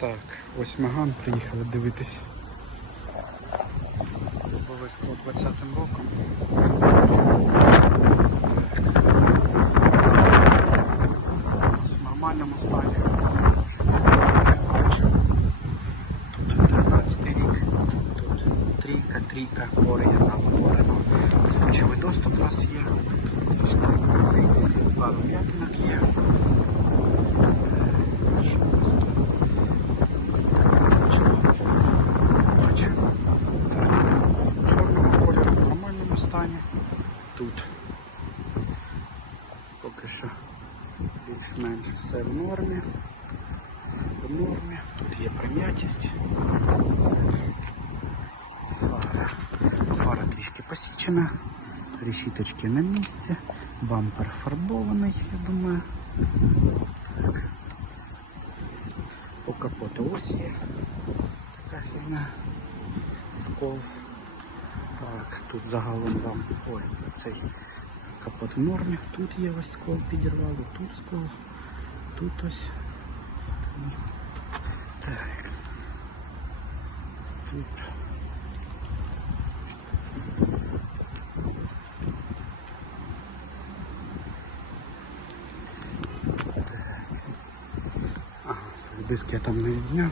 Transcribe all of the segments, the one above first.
Так, ось Маган, приїхали дивитись. Обов'язково 20-м роком. В нормальному стані. Тут 13 рік, тут трійка, трійка, оригінал, оригінал. Безключовий доступ у нас є. Тут трішки цей пару м'ятинок є. Що у нас тут? Бачу. Зеркало чорного кольору в нормальному стані. Тут поки що більш-менш все в нормі. В нормі. Тут є прим'ятість. Фара. Фара трішки. Решіточки на місці. Бампер фарбований, я думаю. Так. По капоту ось є така фігня. Скол. Так, тут загалом вам ой, цей капот в нормі. Тут є ось скол підірвало, тут скол, тут ось. Так. Тут. Ага, так, диск я там не відзняв.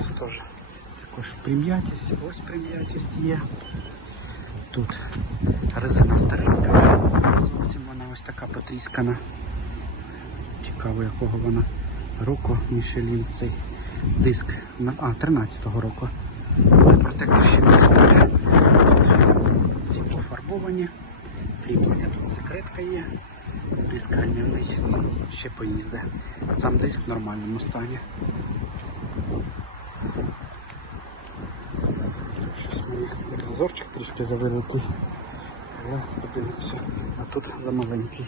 Ось теж також прим'ятість, ось прим'ятість є. Тут резина старенька. Зовсім вона ось така потріскана. Цікаво, якого вона року Мішелін цей диск а, 13-го року. Протектор ще більше. Ці пофарбовані. Кріплення тут секретка є. Диск ремінний, ну, ще поїзде. Сам диск в нормальному стані. Щось мені зазорчик трішки завеликий. Але подивимося. А тут замаленький.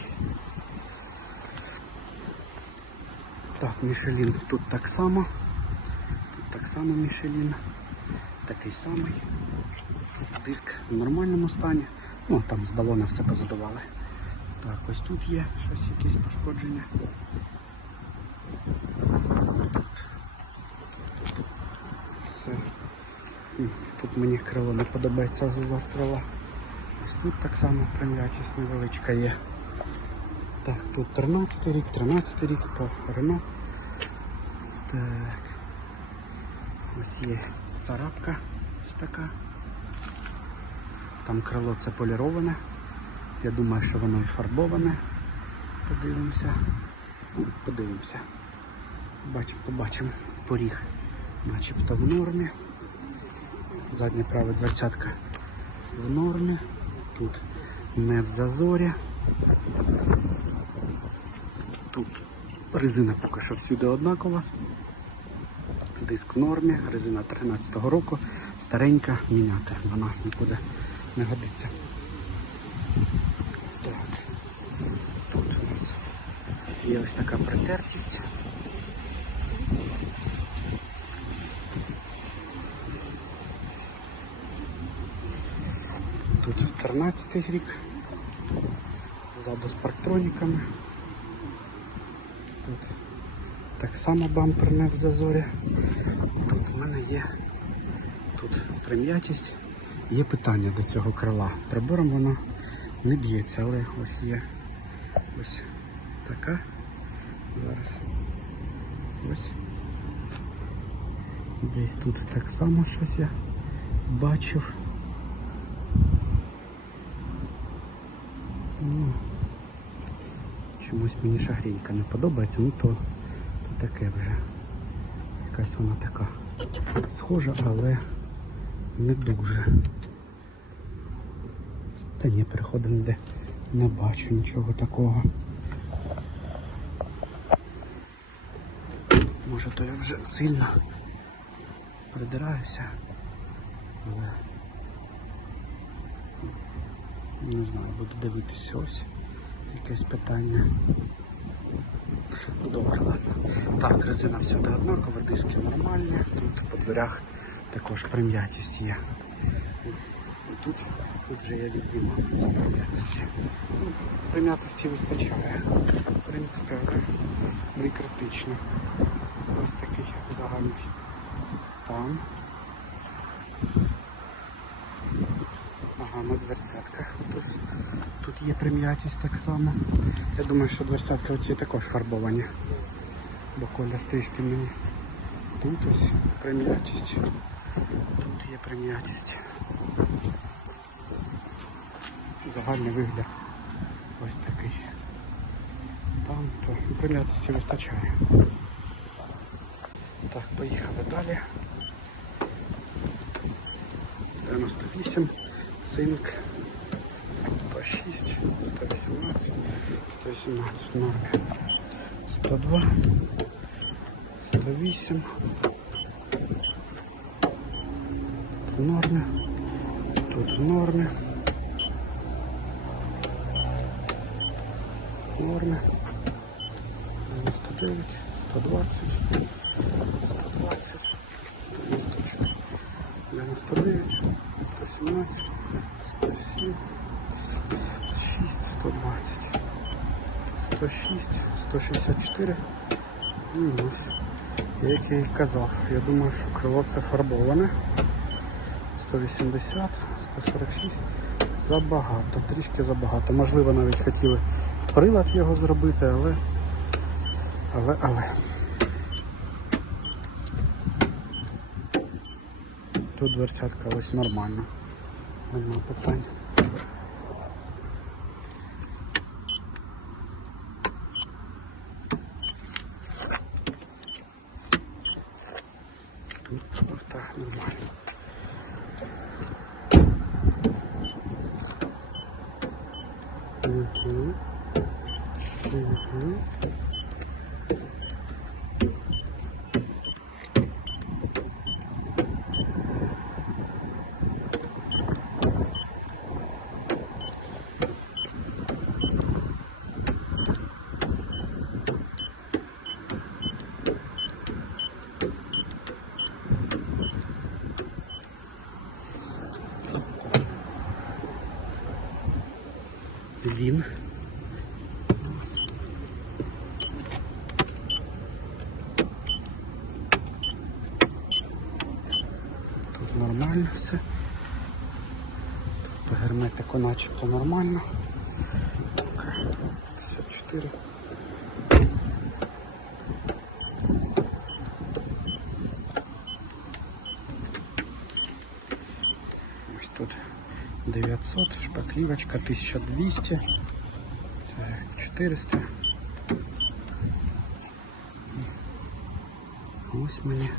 Так, Мішелін тут так само. Тут так само Мішелін. Такий самий. Диск в нормальному стані. Ну, там з балона все позадували. Так, ось тут є щось, якесь пошкодження. Тут, все. Тут мені крило не подобається зазор крила. Ось тут так само прим'ятість невеличка є. Так, тут 13 рік, 13 рік по Рено. Так. Ось є царапка ось така. Там крило це поліроване. Я думаю, що воно і фарбоване. Подивимося. Ну, подивимося. Побачимо, побачимо. Поріг начебто в нормі. Задня права двадцятка в нормі. Тут не в зазорі. Тут резина поки що всюди однакова. Диск в нормі, резина 13-го року, старенька, міняти. Вона нікуди не годиться. Так. Тут у нас є ось така притертість. Тут 13 рік. Ззаду з парктроніками. Тут так само бампер не в зазорі. Тут в мене є тут прим'ятість. Є питання до цього крила. Прибором воно не б'ється, але ось є ось така. Зараз. Ось. Десь тут так само щось я бачив. Ну, чомусь мені шагрійка не подобається, ну то, то таке вже. Якась вона така схожа, але не дуже. Та ні, переходимо де не бачу нічого такого. Може то я вже сильно придираюся, але не знаю, буду дивитися ось якесь питання. Ну, Добре, ладно. Так, резина всюди однакова, диски нормальні. Тут по дверях також прим'ятість є. І тут, тут вже я відзнімав ці прим'ятості. Ну, прим'ятості вистачає. В принципі, не критично. Ось такий загальний стан. Ага, на дверцятках. Тут, тут є прим'ятість так само. Я думаю, що дверцятки оці також фарбовані. Бо колір трішки мені. Тут ось прим'ятість. Тут є прим'ятість. Загальний вигляд ось такий. Там то прим'ятості вистачає. Так, поїхали далі. 98, цинк, 106, 118, 118 в нормі, 102, 108, в нормі, тут в нормі, в нормі, 99, 120, 120, 94. 99, 117, 107, 106, 120, 106, 164. Ну, і ось. Як я і казав, я думаю, що крило це фарбоване. 180, 146. Забагато, трішки забагато. Можливо, навіть хотіли в прилад його зробити, але. Але, але. Тут дверцятка ось нормально. Нема питань. Тут ось так нормально. Угу. Угу. Він. Тут нормально все. Тут по герметику начебто нормально. Так, 54. Ось тут 900, шпаклівочка 1200, так, 400. Ось мені.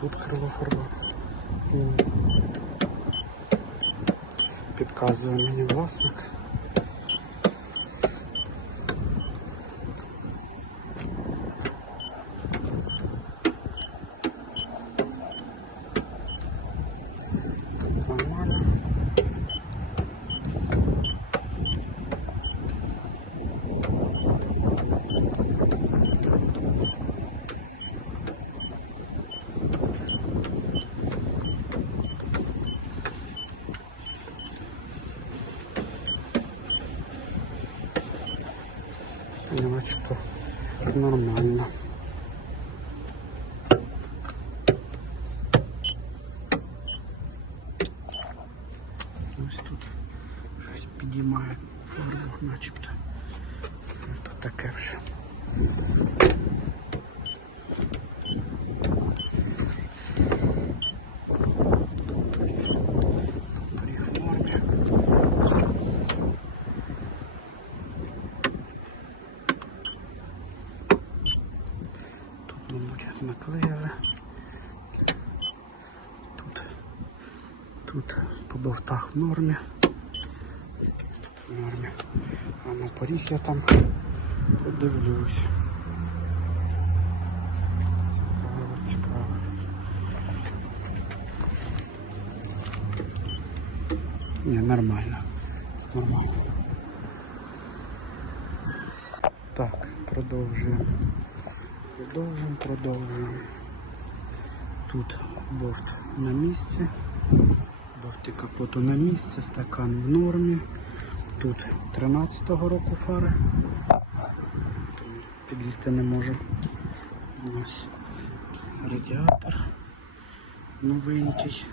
Тут крило фарба. М. Підказує мені власник. по болтах в нормі. Тут в нормі. А на поріг я там подивлюсь. Цікаво, цікаво. Ні, нормально. Нормально. Так, продовжуємо. Продовжуємо, продовжуємо. Тут бовт на місці. Бовти капоту на місці, стакан в нормі. Тут 13-го року фари. Підлізти не можу. Ось радіатор новенький.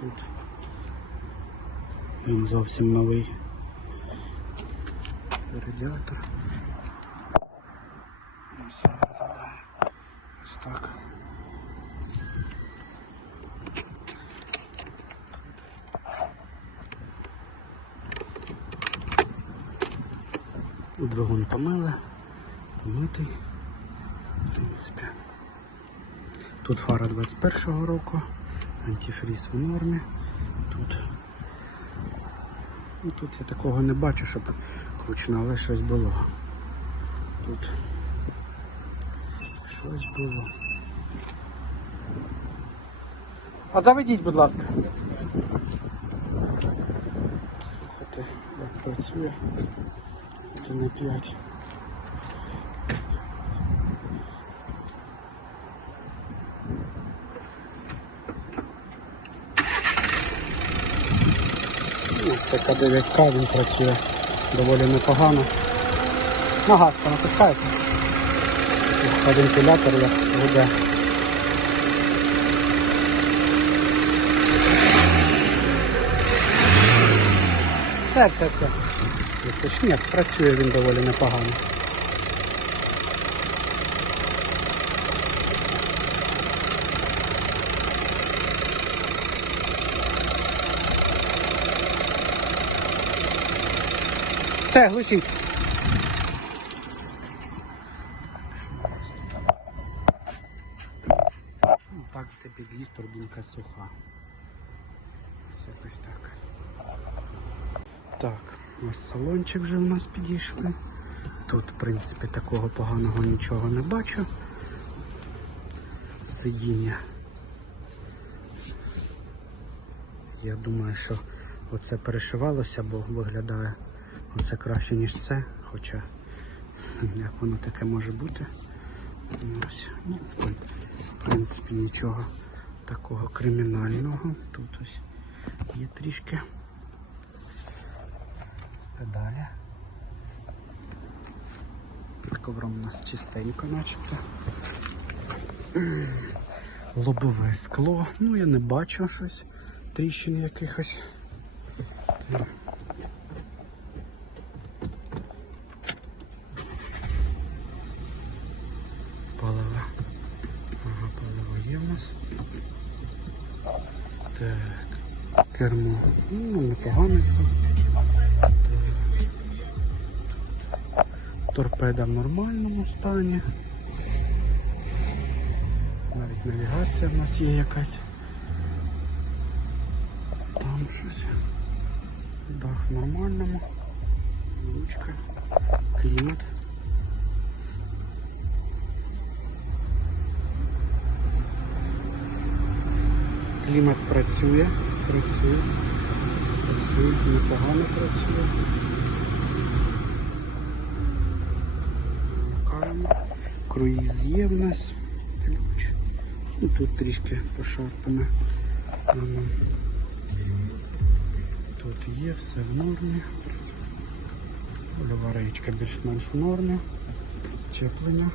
Тут він зовсім новий радіатор. Ось так. Двигун помили, помитий. В принципі. Тут фара 21-го року, антифріз в нормі. Тут, ну, тут я такого не бачу, щоб кручено, але щось було. Тут щось було. А заведіть, будь ласка. Слухайте, як працює. Це не 5. Ну, Це К9К, він працює доволі непогано. На газ понатискаєте. Вентилятор як гуде. Все, все, все. Вистачить. Працює він доволі непогано. Все, глушіть. Ну, так в тебе підліз, турбінка суха. Ось якось так. Так, ось салончик вже у нас підійшли. Тут, в принципі, такого поганого нічого не бачу. Сидіння. Я думаю, що оце перешивалося, бо виглядає оце краще, ніж це. Хоча як воно таке може бути. Ось. Ну, в принципі, нічого такого кримінального. Тут ось є трішки педалі. Під ковром у нас чистенько начебто. Лобове скло. Ну я не бачу щось. Тріщин якихось. Паливо. Ага, паливо є в нас. Так. Кермо. Ну, непоганий став. Торпеда в нормальному стані. Навіть навігація в нас є якась. Там щось. Дах в нормальному. Ручка. Клімат. Клімат працює, працює, працює, непогано працює. Круїз є в нас. Ключ. Ну, тут трішки пошарпане. Тут є, все в нормі. Працює. Льова речка більш-менш в нормі. Щеплення.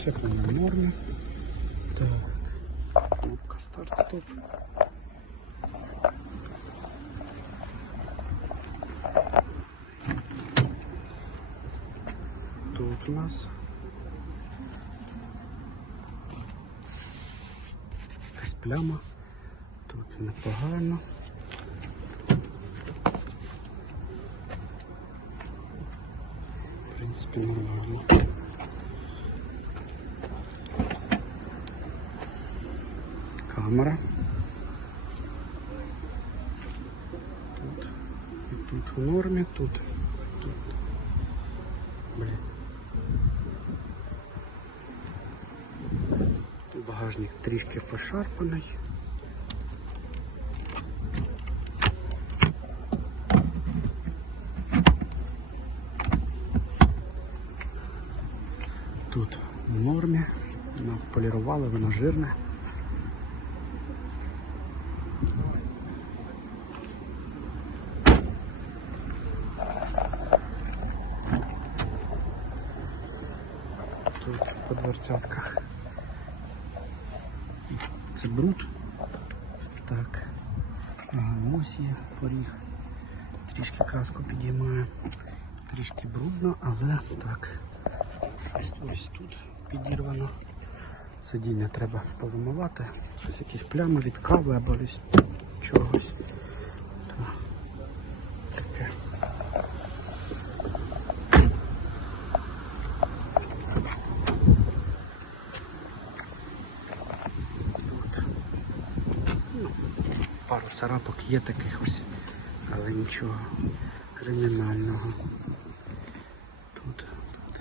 Щеплення в нормі. Так. Кнопка старт-стоп. Тут у нас пляма. Тут непогано. В принципі, нормально. Камера. Тут. Тут в нормі. Тут. багажник трішки пошарпаний. Тут в нормі, воно полірували, воно жирне. Тут по дворцятках. Це бруд. Так. Ага, поріг. Трішки краску підіймає. Трішки брудно, але так. Щось ось тут підірвано. Сидіння треба повимивати. Щось якісь плями від кави або чогось. Пару царапок є таких ось, але нічого кримінального. Тут, тут.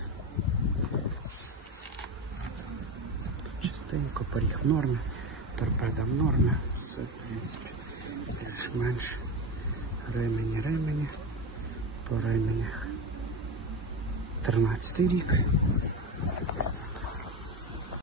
Тут чистенько, поріг в нормі, торпеда в нормі, все, в принципі, більш-менш ремені, ремені, по ременях. 13 рік.